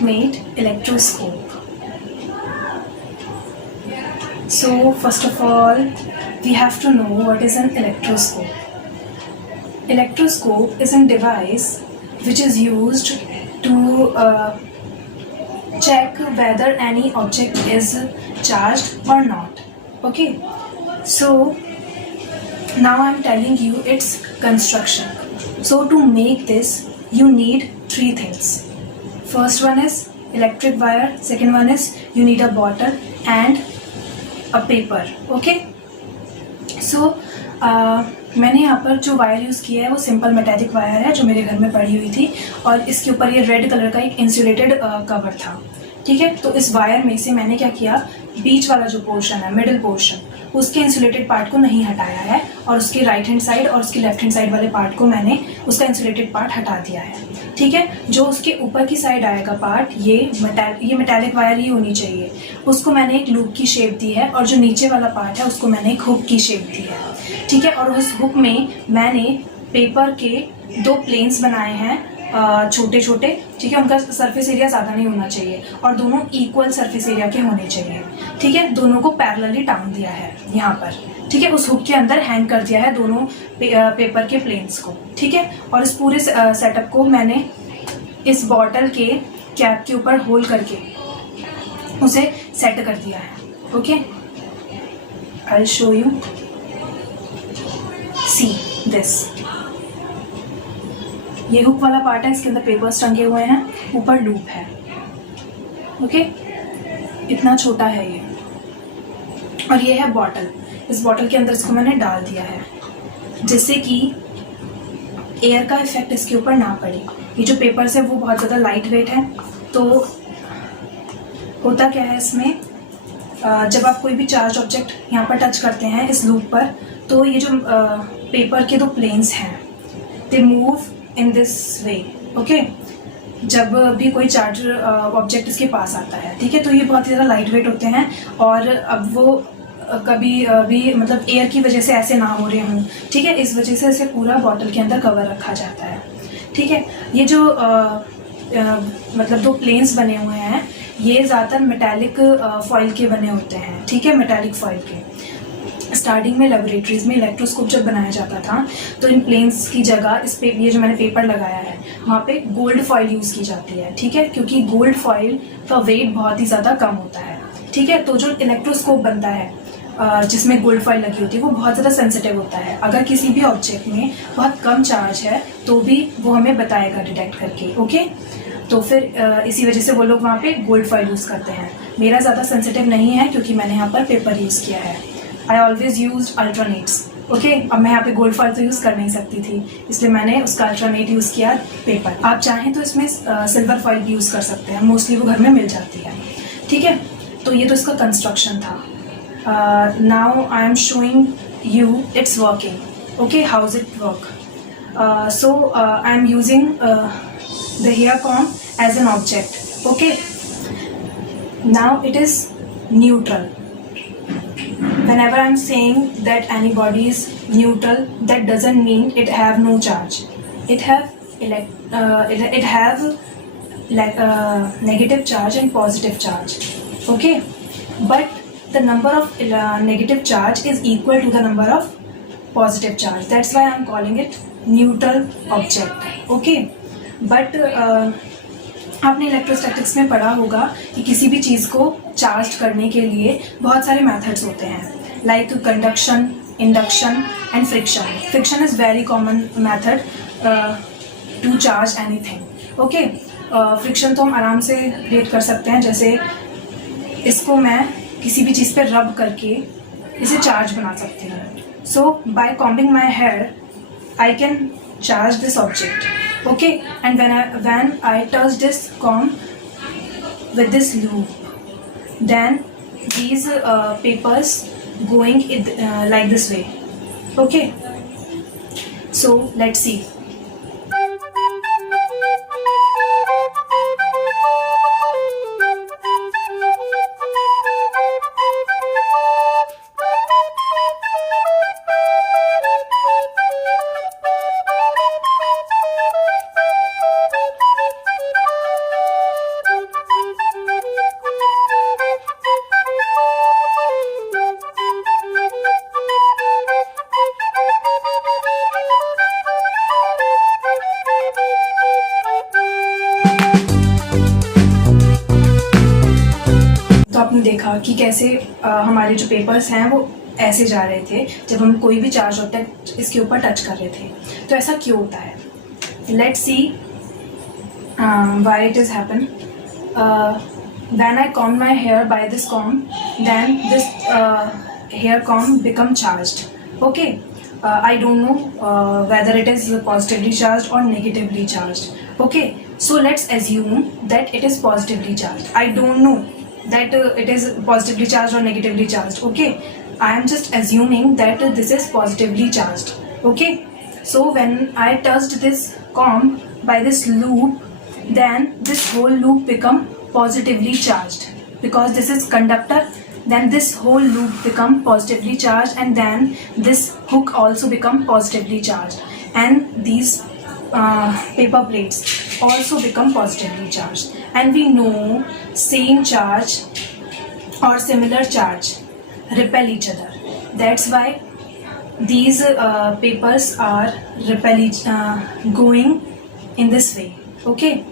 checkmate electroscope. So first of all, we have to know what is an electroscope. Electroscope is a device which is used to check whether any object is charged or not. Okay, so now I'm telling you its construction. So to make this, you need three things. First one is electric wire, second one is you need a bottle and a paper. Okay, so मैंने यहाँ पर जो wire use किया है वो simple metallic wire है जो मेरे घर में पड़ी हुई थी, और इसके ऊपर ये रेड कलर का एक इंसुलेटेड कवर था. ठीक है, तो इस वायर में से मैंने क्या किया, बीच वाला जो पोर्शन है, मिडिल पोर्शन, उसके इंसुलेटेड पार्ट को नहीं हटाया है, और उसके राइट हैंड साइड और उसके लेफ्ट हैंड साइड वाले पार्ट को मैंने उसका इंसुलेटेड पार्ट हटा दिया है. ठीक है, जो उसके ऊपर की साइड आएगा पार्ट, ये मेटालिक वायर ही होनी चाहिए, उसको मैंने एक लूप की शेप दी है, और जो नीचे वाला पार्ट है उसको मैंने एक हुक की शेप दी है. ठीक है, और उस हुक में मैंने पेपर के दो प्लेन्स बनाए हैं छोटे छोटे. ठीक है, उनका सरफेस एरिया ज़्यादा नहीं होना चाहिए और दोनों इक्वल सरफेस एरिया के होने चाहिए. ठीक है, दोनों को पैरेलली टांग दिया है यहाँ पर. ठीक है, उस हुक के अंदर हैंग कर दिया है दोनों पेपर के प्लेन्स को. ठीक है, और इस पूरे सेटअप को मैंने इस बॉटल के कैप के ऊपर होल करके उसे सेट कर दिया है. Okay, I will show you. See this, ये हुक वाला पार्ट है, इसके अंदर पेपर्स टंगे हुए हैं, ऊपर लूप है. ओके, इतना छोटा है ये, और ये है बॉटल. इस बॉटल के अंदर इसको मैंने डाल दिया है जिससे कि एयर का इफेक्ट इसके ऊपर ना पड़े. ये जो पेपर्स है वो बहुत ज़्यादा लाइट वेट है, तो होता क्या है इसमें, जब आप कोई भी चार्ज ऑब्जेक्ट यहाँ पर टच करते हैं इस लूप पर, तो ये जो पेपर के दो प्लेन्स हैं they move in this way. Okay, जब भी कोई चार्ज ऑब्जेक्ट इसके पास आता है, ठीक है, तो ये बहुत ज़्यादा लाइट वेट होते हैं, और अब वो कभी भी मतलब एयर की वजह से ऐसे ना हो रहे हों. ठीक है, इस वजह से इसे पूरा बॉटल के अंदर कवर रखा जाता है. ठीक है, ये जो मतलब दो प्लेन्स बने हुए हैं, ये ज़्यादातर मेटालिक फॉइल के बने होते हैं. ठीक है, मेटालिक फॉइल के. स्टार्टिंग में लेबोरेटरीज में इलेक्ट्रोस्कोप जब बनाया जाता था तो इन प्लेन्स की जगह इस पे ये जो मैंने पेपर लगाया है वहाँ पे गोल्ड फॉइल यूज़ की जाती है. ठीक है, क्योंकि गोल्ड फॉइल का वेट बहुत ही ज़्यादा कम होता है. ठीक है, तो जो इलेक्ट्रोस्कोप बनता है जिसमें गोल्ड फॉइल लगी होती है वो बहुत ज़्यादा सेंसिटिव होता है. अगर किसी भी ऑब्जेक्ट में बहुत कम चार्ज है तो भी वो हमें बताएगा डिटेक्ट करके. ओके, तो फिर इसी वजह से वो लोग वहाँ पे गोल्ड फॉइल यूज़ करते हैं. मेरा ज़्यादा सेंसिटिव नहीं है क्योंकि मैंने यहाँ पर पेपर यूज़ किया है. I always use ultranets. Okay, अब मैं यहाँ पे गोल्ड फॉइल तो यूज़ कर नहीं सकती थी, इसलिए मैंने उसका अल्ट्रानेट यूज़ किया पेपर. आप चाहें तो इसमें सिल्वर फॉइल भी यूज़ कर सकते हैं, मोस्टली वो घर में मिल जाती है. ठीक है, तो ये तो इसका कंस्ट्रक्शन था. Now I am showing you its working. Okay, how is it work. So I am using the hair comb as an object. Okay, now it is neutral. Whenever I'm saying that any body is neutral, that doesn't mean it have no charge. It have negative charge and positive charge. Okay, but the number of negative charge is equal to the number of positive charge. That's why I'm calling it neutral object. Okay, but आपने electrostatics में पढ़ा होगा कि किसी भी चीज़ को charge करने के लिए बहुत सारे मेथड्स होते हैं, like conduction, induction and friction. Friction is very common method to charge anything. Okay, friction तो हम आराम से क्रिएट कर सकते हैं, जैसे इसको मैं किसी भी चीज़ पे रब करके इसे चार्ज बना सकती हूँ. So by combing my hair I can charge this object. Okay, and when I touch this comb with this loop, then these papers going like this way. Okay, so let's see. तो आपने देखा कि कैसे हमारे जो papers हैं वो ऐसे जा रहे थे जब हम कोई भी चार्ज ऑब्जेक्ट इसके ऊपर टच कर रहे थे। तो ऐसा क्यों होता है? Let's see why it is happen. when I comb my hair by this comb, then this hair comb become charged. Okay, I don't know whether it is positively charged or negatively charged. Okay, so let's assume that it is positively charged. I don't know that it is positively charged or negatively charged. Okay, I am just assuming that this is positively charged. Okay, so when I touched this comb by this loop, then this whole loop become positively charged because this is conductor. Then this whole loop become positively charged, and then this hook also become positively charged, and these paper plates also become positively charged. And we know same charge or similar charge repel each other. That's why these papers are going in this way. Okay,